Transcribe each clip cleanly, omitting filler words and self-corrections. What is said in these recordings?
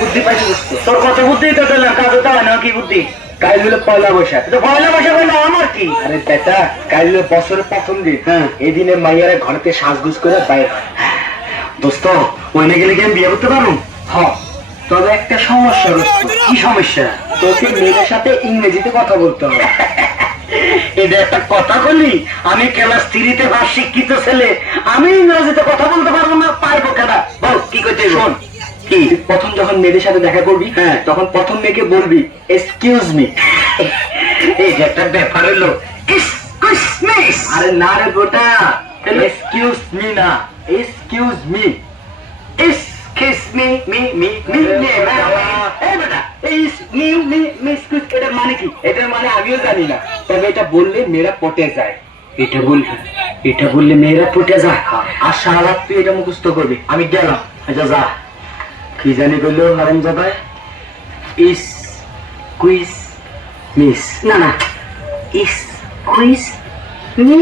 বুদ্ধি পাইছি বুঝতে। তোর কত বুদ্ধি তো দিলাম, কাজে তো হয় না। কি বুদ্ধি? কাল হলো পয়লা বৈশাখ। তো পয়লা বৈশাখ হইলো আমার কি? আরে বেটা, কাল হলো বছরের প্রথম দিন। হ্যাঁ, এই দিনে মাইয়ারা ঘরেতে সাজগুজ করে বাইরে। দোস্ত, ওইনে গেলে কি আমি বিয়ে করতে পারবো? হ্যাঁ, তবে একটা সমস্যা দোস্ত। কি সমস্যা? তোকে মেয়েদের সাথে ইংরেজিতে কথা বলতে হবে। এটা একটা কথা বলি? আমি ক্লাস 3-তে ভাষা শিক্ষিত ছেলে, আমি ইংরেজিতে কথা বলতে পারবো না? পারবো কেন? বল কি করতে? শোন, কি প্রথম যখন মেয়েদের সাথে দেখা করবি, হ্যাঁ, তখন প্রথম মেয়েকে বলবি এক্সকিউজ মি। এই যে একটা ব্যাপার হলো, এক্সকিউজ মি। আরে না রে গোটা, এক্সকিউজ মি না, excuse me. Excuse me me me me me. এই বেটা, এই মি মি মি এক্সকিউজ এটার মানে কি? এটার মানে আমিও জানি না, তবে এটা বললে মেয়েরা পটে যায়। এটা বললে মেয়েরা পটে যায়। আর সারা রাত তুই এটা মুখস্থ করবি। আমি গেলাম। আচ্ছা যা। কি জানি বললো হারামজাদায়? ইস কুইজ মিস। না না, ইস কুইজ মি।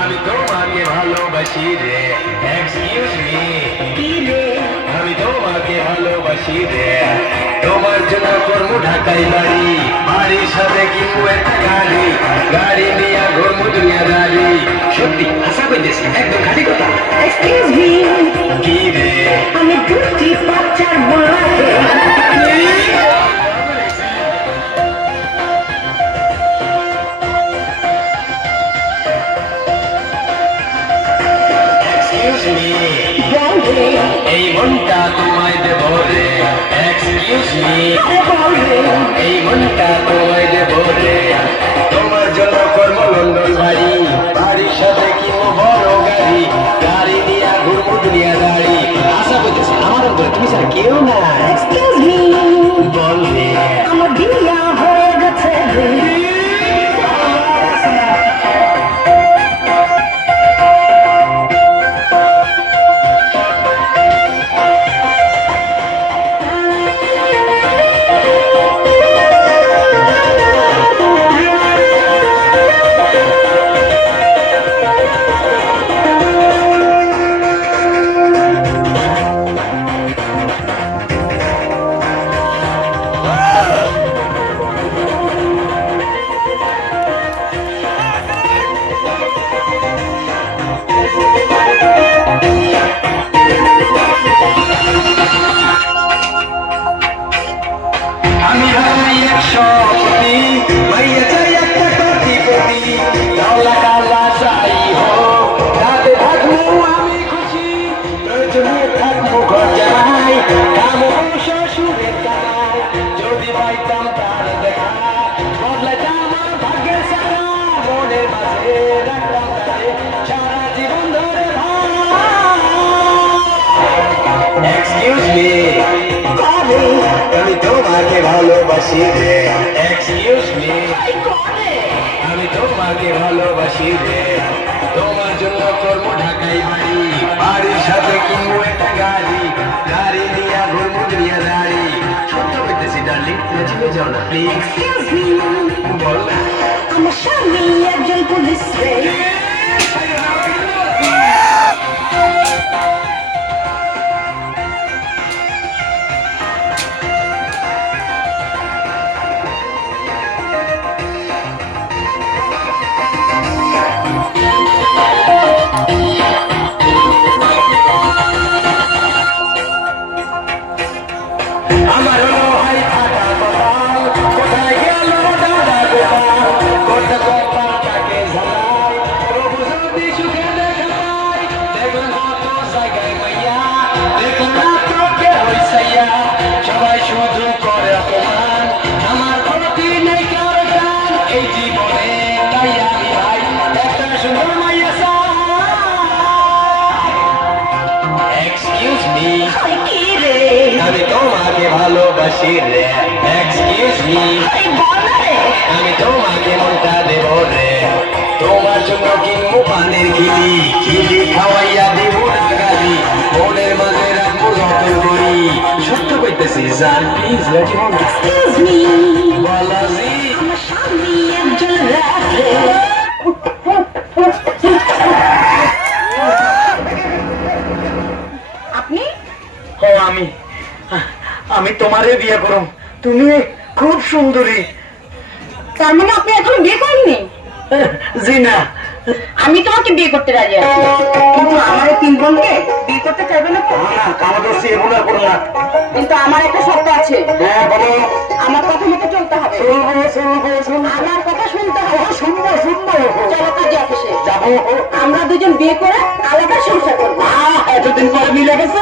আমি তোমাকে ভালোবাসি রে, এক্সকিউজ মি। আমি তোমাকে ভালোবাসি রে, তোমার জন্য করবো ঢাকায় বাড়ি, বাড়ির সাথে কিনবো একটা গাড়ি, গাড়ি নিয়ে ঘুরবো দুনিয়াদারি। সত্যি আশা করতেছি, একদম খাঁটি কথা। Excuse me, কি রে? আমি দুটি বাচ্চার মা। এক্সকিউজ মি, বলে, এই মনটা তোমায় দেব রে, এক্সকিউজ মি। বলে, এই মনটা তোমায় দেব রে, তোমার জন্য কর্ম লন্ডন বাড়ি, বাড়ির সাথে কিনবো বড় গাড়ি, গাড়ি নিয়ে ঘুরবো দুনিয়াদারি। আশা করতেছি আমার অন্তরে তুমি ছাড়া কেউ না। excuse me, বলবে আমার বিয়া হয়ে গেছে। আমি হারাই 100 কোটি, মাইয়া চাই একটা কোটিপতি, ডাওলা ডাওলা চাই হোক, তাতে থাকবো আমি খুশি, প্রয়োজনে থাকবো ঘর জামাই, কামো শ্বশুরের কামাই, যদি পাইতাম তার দেখা, বদলাইতাম আমার ভাগ্যের সারা, মনের মাঝে রাখতাম তারে, সারা জীবন ধরে ভাই। এক্সকিউজ মি, আমি তোমাকে ভালোবাসি রে, এক্সকিউজ মি। আমি তোমাকে ভালোবাসি রে, তোমার জন্য করবো ঢাকাই বাড়ি, বাড়ির সাথে কিনবো একটা গাড়ি, গাড়ি নিয়ে ঘুরবো দুনিয়াদারি। সত্য বলতেছি ডার্লিং, তুমি চিনে যাও না প্লিজ। Excuse me, বল না। আমার স্বামী একজন পুলিশ রে। আমার হলো হাই ফাটা কপাল, কোথায় গেল দাদা গোপাল, কত কপাল কাকে ঝালাই, বলছি জান প্লিজ রাজি হন এক্সকিউজ মি বলো জি আমার স্বামী একজন রাত্রে আপনি ও আমি তোমারে বিয়ে করম, তুমি খুব সুন্দরী। তার মানে আপনি এখনো বিয়ে করেননি? জি না, আমি তোমাকে বিয়ে করতে রাজি আছি, কিন্তু আমার এই তিন বোনকে বিয়ে করতে চাইবে না তো? না কামাদর্শি এগুলো আর করো না। কিন্তু আমার একটা শর্ত আছে, হ্যাঁ বলো। আমার কথা মতো চলতে হবে, শুনবো। আমার কথা শুনতে হবে। শুনবো। চলো কাজে অফিসে যাবো। আমরা দুজন বিয়ে করে আলাদা সংসার করবো। এতদিন পরে মিলে গেছে।